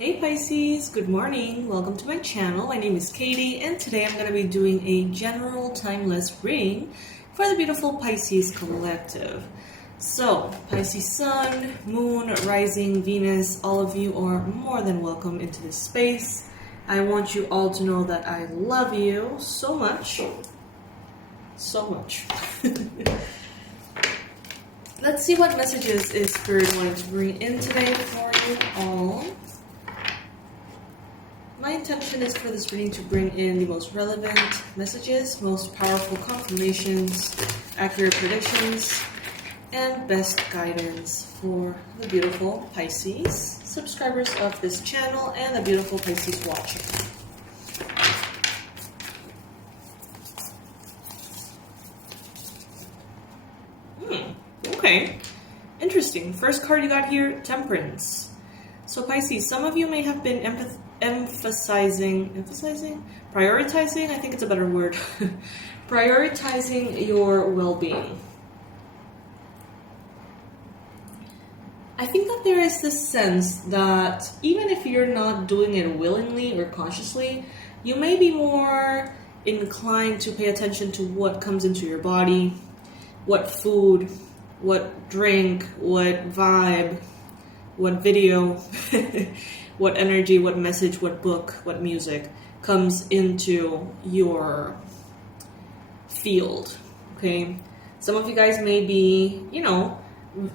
Hey Pisces, good morning. Welcome to my channel. My name is Katie and today I'm going to be doing a general timeless reading for the beautiful Pisces collective. So, Pisces Sun, Moon, Rising, Venus, all of you are more than welcome into this space. I want you all to know that I love you so much. So much. Let's see what messages is Spirit wanting to bring in today for you all. My intention is for this reading to bring in the most relevant messages, most powerful confirmations, accurate predictions, and best guidance for the beautiful Pisces, subscribers of this channel, and the beautiful Pisces watching. Okay, interesting. First card you got here, Temperance. So Pisces, some of you may have been prioritizing, I think it's a better word, prioritizing your well-being. I think that there is this sense that even if you're not doing it willingly or consciously, you may be more inclined to pay attention to what comes into your body, what food, what drink, what vibe, what video, what energy, what message, what book, what music comes into your field, okay? Some of you guys may be,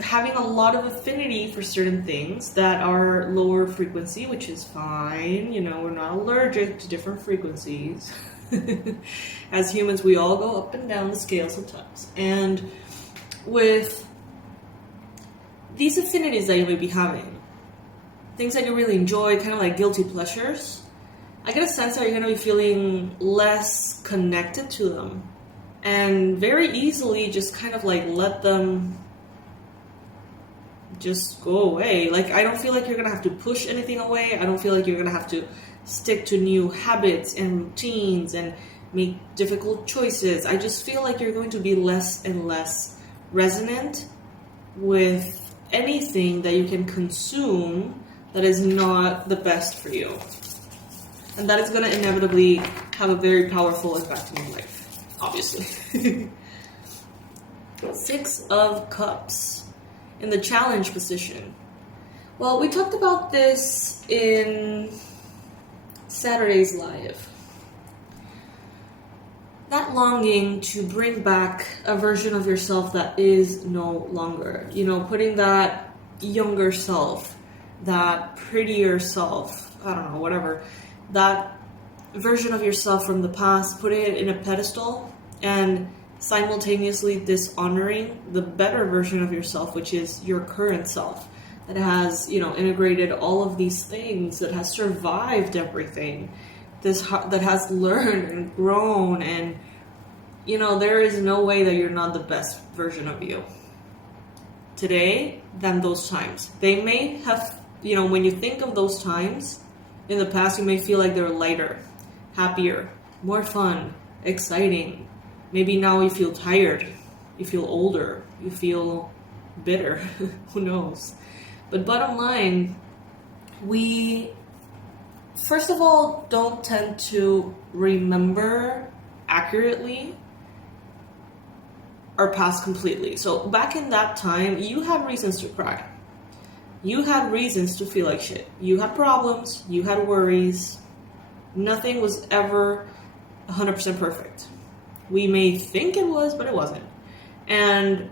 having a lot of affinity for certain things that are lower frequency, which is fine. We're not allergic to different frequencies. As humans, we all go up and down the scale sometimes. And with these affinities that you may be having, things that you really enjoy, kind of like guilty pleasures, I get a sense that you're going to be feeling less connected to them and very easily just kind of like let them just go away. Like, I don't feel like you're going to have to push anything away. I don't feel like you're going to have to stick to new habits and routines and make difficult choices. I just feel like you're going to be less and less resonant with anything that you can consume that is not the best for you. And that is going to inevitably have a very powerful impact in your life, obviously. Six of Cups in the challenge position. Well, we talked about this in Saturday's live. That longing to bring back a version of yourself that is no longer. Putting that younger self, that prettier self, I don't know, whatever, that version of yourself from the past, putting it in a pedestal and simultaneously dishonoring the better version of yourself, which is your current self, that has, integrated all of these things, that has survived everything, that has learned and grown, and there is no way that you're not the best version of you today than those times. They may have, when you think of those times in the past, you may feel like they're lighter, happier, more fun, exciting. Maybe now you feel tired, you feel older, you feel bitter, who knows. But bottom line, we first of all don't tend to remember accurately our past completely. So back in that time, you had reasons to cry. You had reasons to feel like shit. You had problems, you had worries. Nothing was ever 100% perfect. We may think it was, but it wasn't. And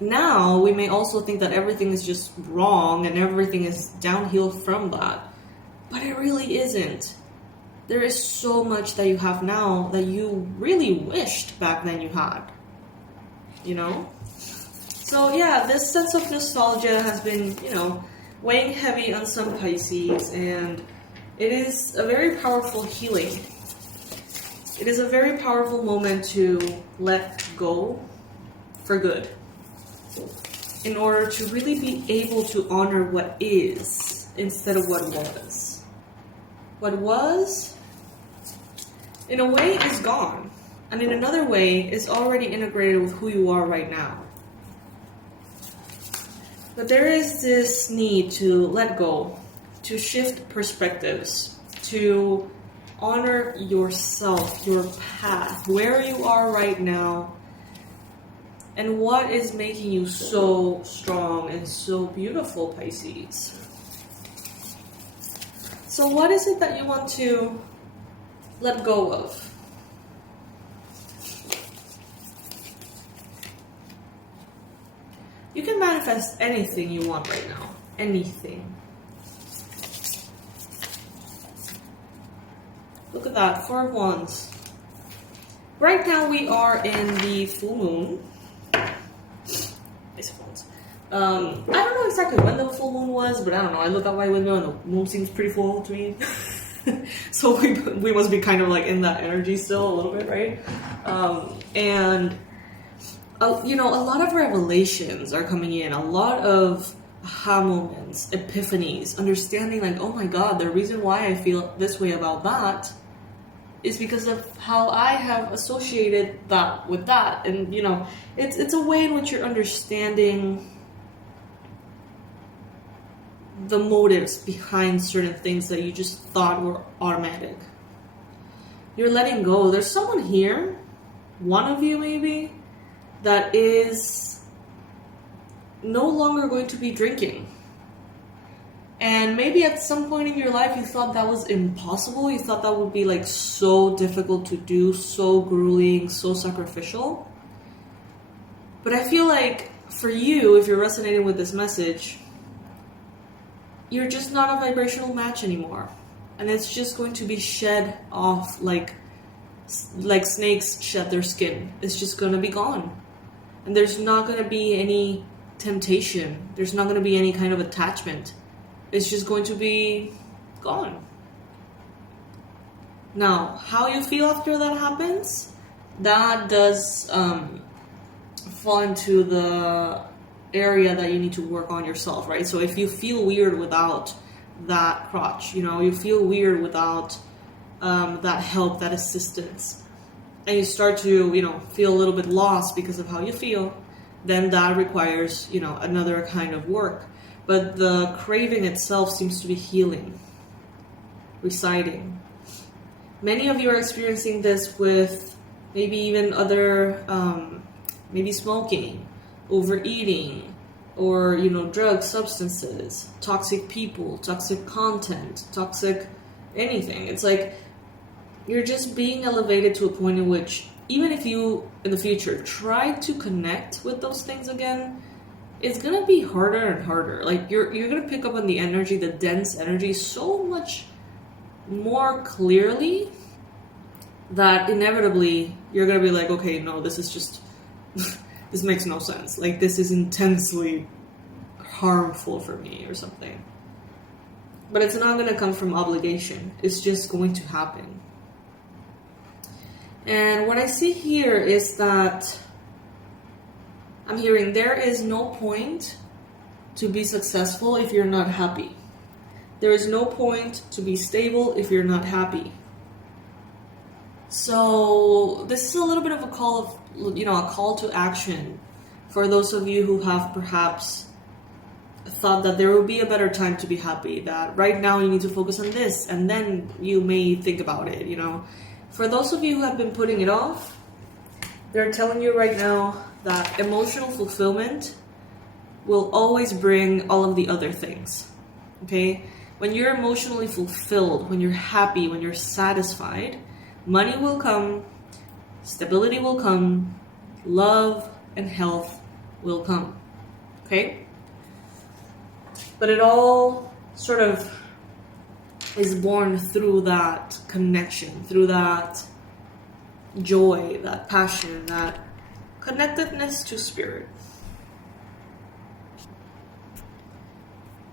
now we may also think that everything is just wrong and everything is downhill from that. But it really isn't. There is so much that you have now that you really wished back then you had. So yeah, this sense of nostalgia has been, weighing heavy on some Pisces, and it is a very powerful healing. It is a very powerful moment to let go for good, in order to really be able to honor what is instead of what was. What was, in a way, is gone, and in another way, is already integrated with who you are right now. But there is this need to let go to shift perspectives, to honor yourself, your path, where you are right now, and what is making you so strong and so beautiful, Pisces. So what is it that you want to let go of? You can manifest anything you want right now. Anything. Look at that, 4 of Wands. Right now we are in the full moon. Ace of Wands. I don't know exactly when the full moon was, but I don't know. I look out my window and the moon seems pretty full to me. So we must be kind of like in that energy still a little bit, right? You know, a lot of revelations are coming in, a lot of aha moments, epiphanies, understanding like, oh my God, the reason why I feel this way about that is because of how I have associated that with that. And, you know, it's a way in which you're understanding the motives behind certain things that you just thought were automatic. You're letting go. There's someone here, one of you maybe, that is no longer going to be drinking. And maybe at some point in your life you thought that was impossible. You thought that would be like so difficult to do, so grueling, so sacrificial. But I feel like for you, if you're resonating with this message, you're just not a vibrational match anymore. And it's just going to be shed off like snakes shed their skin. It's just going to be gone. And there's not going to be any temptation. There's not going to be any kind of attachment. It's just going to be gone. Now, how you feel after that happens, that does fall into the area that you need to work on yourself, right? So if you feel weird without that crotch, you know, you feel weird without that help, that assistance, and you start to, you know, feel a little bit lost because of how you feel, then that requires, you know, another kind of work. But the craving itself seems to be healing, reciting. Many of you are experiencing this with maybe even other, maybe smoking, overeating, or, you know, drugs, substances, toxic people, toxic content, toxic anything. It's like you're just being elevated to a point in which even if you, in the future, try to connect with those things again, it's gonna be harder and harder. Like you're gonna pick up on the energy, the dense energy, so much more clearly that inevitably you're gonna be like, okay, no, this is just this makes no sense. Like this is intensely harmful for me or something. But it's not gonna come from obligation. It's just going to happen. And what I see here is that I'm hearing there is no point to be successful if you're not happy. There is no point to be stable if you're not happy. So this is a little bit of a call to action for those of you who have perhaps thought that there will be a better time to be happy, that right now you need to focus on this and then you may think about it, you know. For those of you who have been putting it off, they're telling you right now that emotional fulfillment will always bring all of the other things, okay? When you're emotionally fulfilled, when you're happy, when you're satisfied, money will come, stability will come, love and health will come, okay? But it all sort of is born through that connection, through that joy, that passion, that connectedness to spirit.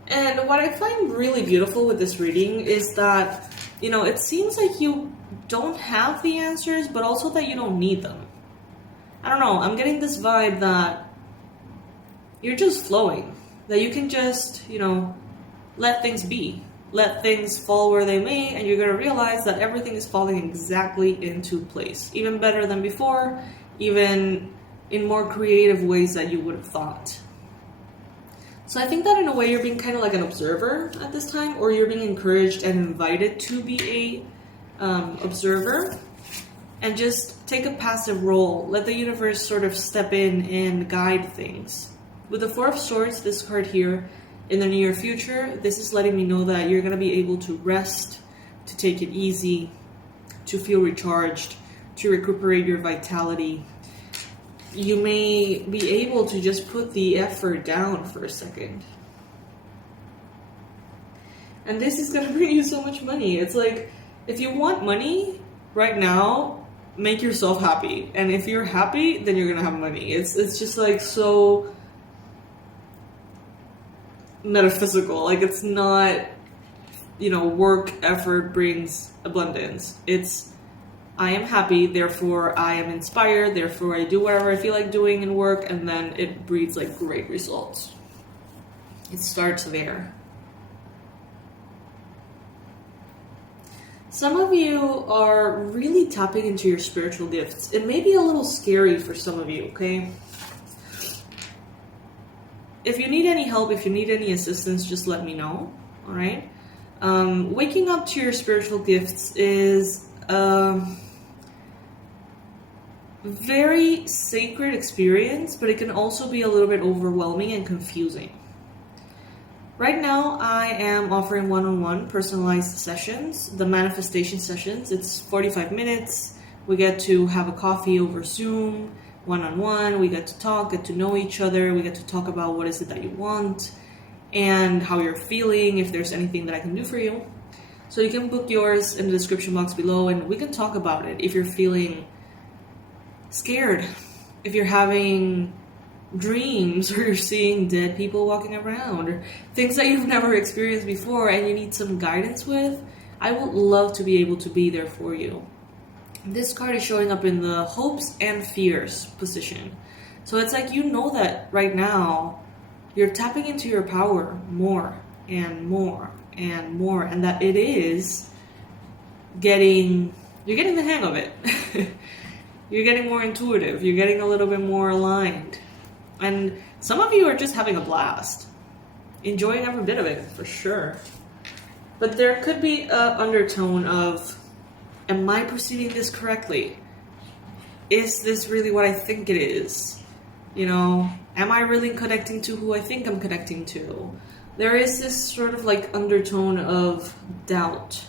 And what I find really beautiful with this reading is that, you know, it seems like you don't have the answers, but also that you don't need them. I don't know, I'm getting this vibe that you're just flowing, that you can just, you know, let things be. Let things fall where they may, and you're going to realize that everything is falling exactly into place. Even better than before, even in more creative ways that you would have thought. So I think that in a way you're being kind of like an observer at this time, or you're being encouraged and invited to be a observer, and just take a passive role. Let the universe sort of step in and guide things. With the Four of Swords, this card here, in the near future, this is letting me know that you're going to be able to rest, to take it easy, to feel recharged, to recuperate your vitality. You may be able to just put the effort down for a second. And this is going to bring you so much money. It's like, if you want money right now, make yourself happy. And if you're happy, then you're going to have money. It's just like so metaphysical. Like, it's not, you know, work effort brings abundance. It's, I am happy, therefore I am inspired, therefore I do whatever I feel like doing in work, and then it breeds like great results. It starts there. Some of you are really tapping into your spiritual gifts. It may be a little scary for some of you, okay? If you need any help, if you need any assistance, just let me know, all right? Waking up to your spiritual gifts is very sacred experience, but it can also be a little bit overwhelming and confusing. Right now, I am offering one-on-one personalized sessions, the manifestation sessions. It's 45 minutes. We get to have a coffee over Zoom, one-on-one. We get to talk, get to know each other. We get to talk about what is it that you want and how you're feeling, if there's anything that I can do for you. So you can book yours in the description box below, and we can talk about it if you're feeling scared, if you're having dreams, or you're seeing dead people walking around, or things that you've never experienced before and you need some guidance with. I would love to be able to be there for you. This card is showing up in the hopes and fears position. So it's like, you know that right now you're tapping into your power more and more and more, and that it is you're getting the hang of it. You're getting more intuitive. You're getting a little bit more aligned. And some of you are just having a blast. Enjoying every bit of it, for sure. But there could be an undertone of, am I perceiving this correctly? Is this really what I think it is? You know, am I really connecting to who I think I'm connecting to? There is this sort of like undertone of doubt.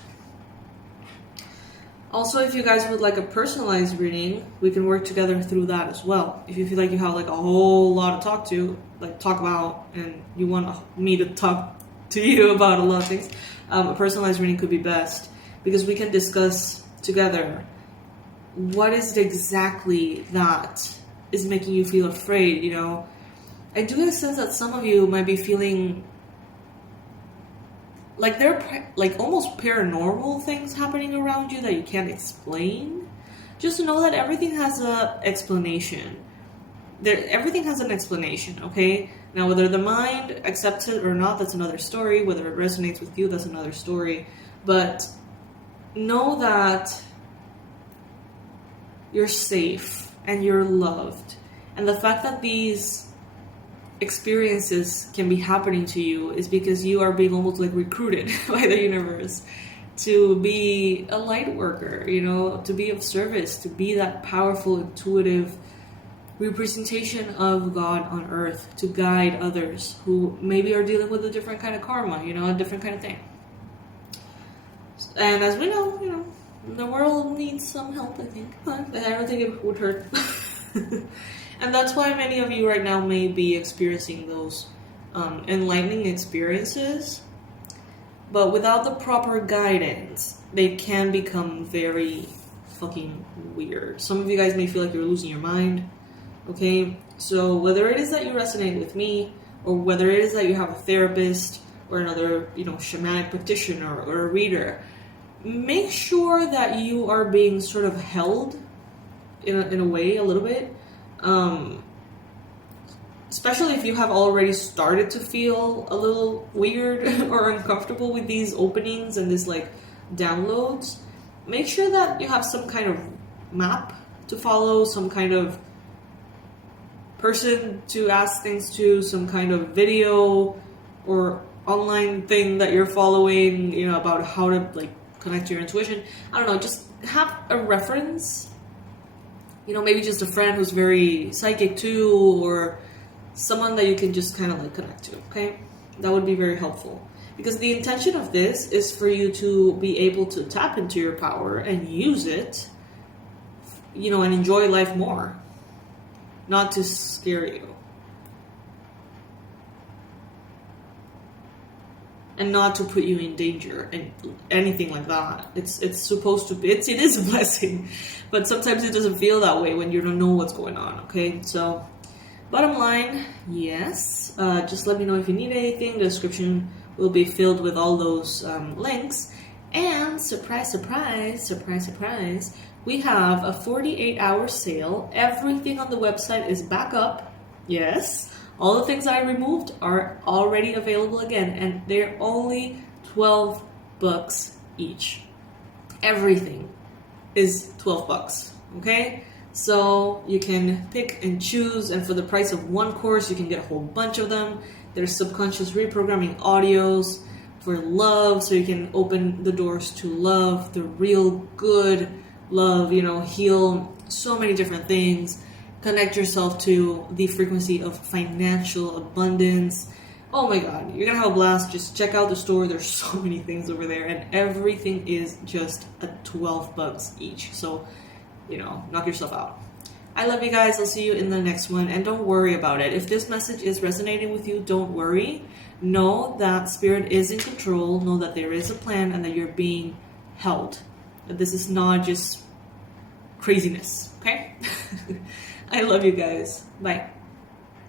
Also, if you guys would like a personalized reading, we can work together through that as well. If you feel like you have like a whole lot to talk about, and you want me to talk to you about a lot of things, a personalized reading could be best, because we can discuss together what is it exactly that is making you feel afraid. You know, I do get a sense that some of you might be feeling like there are like almost paranormal things happening around you that you can't explain. Just know that everything has an explanation. Everything has an explanation, okay? Now, whether the mind accepts it or not, that's another story. Whether it resonates with you, that's another story. But know that you're safe and you're loved. And the fact that these experiences can be happening to you is because you are being almost like recruited by the universe to be a light worker, you know, to be of service, to be that powerful, intuitive representation of God on earth, to guide others who maybe are dealing with a different kind of karma, you know, a different kind of thing. And as we know, you know, the world needs some help, I think, but I don't think it would hurt. And that's why many of you right now may be experiencing those enlightening experiences. But without the proper guidance, they can become very fucking weird. Some of you guys may feel like you're losing your mind. Okay? So whether it is that you resonate with me, or whether it is that you have a therapist or another, you know, shamanic practitioner or a reader, make sure that you are being sort of held in a way a little bit. Especially if you have already started to feel a little weird or uncomfortable with these openings and this like downloads, make sure that you have some kind of map to follow, some kind of person to ask things to, some kind of video or online thing that you're following, you know, about how to like connect to your intuition. I don't know, just have a reference. You know, maybe just a friend who's very psychic too, or someone that you can just kind of like connect to, okay? That would be very helpful. Because the intention of this is for you to be able to tap into your power and use it, you know, and enjoy life more. Not to scare you. And not to put you in danger and anything like that. It's supposed to be, it is a blessing. But sometimes it doesn't feel that way when you don't know what's going on, okay? So, bottom line, yes. Just let me know if you need anything. The description will be filled with all those links. And surprise, surprise, surprise, surprise, we have a 48-hour sale. Everything on the website is back up. Yes. All the things I removed are already available again, and they're only $12 each. Everything is $12, okay? So you can pick and choose, and for the price of one course, you can get a whole bunch of them. There's subconscious reprogramming audios for love, so you can open the doors to love, the real good love, you know, heal so many different things. Connect yourself to the frequency of financial abundance. Oh my God, you're gonna have a blast. Just check out the store. There's so many things over there, and everything is just at $12 each. So, you know, knock yourself out. I love you guys. I'll see you in the next one, and don't worry about it. If this message is resonating with you, don't worry. Know that Spirit is in control. Know that there is a plan and that you're being held. That this is not just craziness, okay? I love you guys. Bye.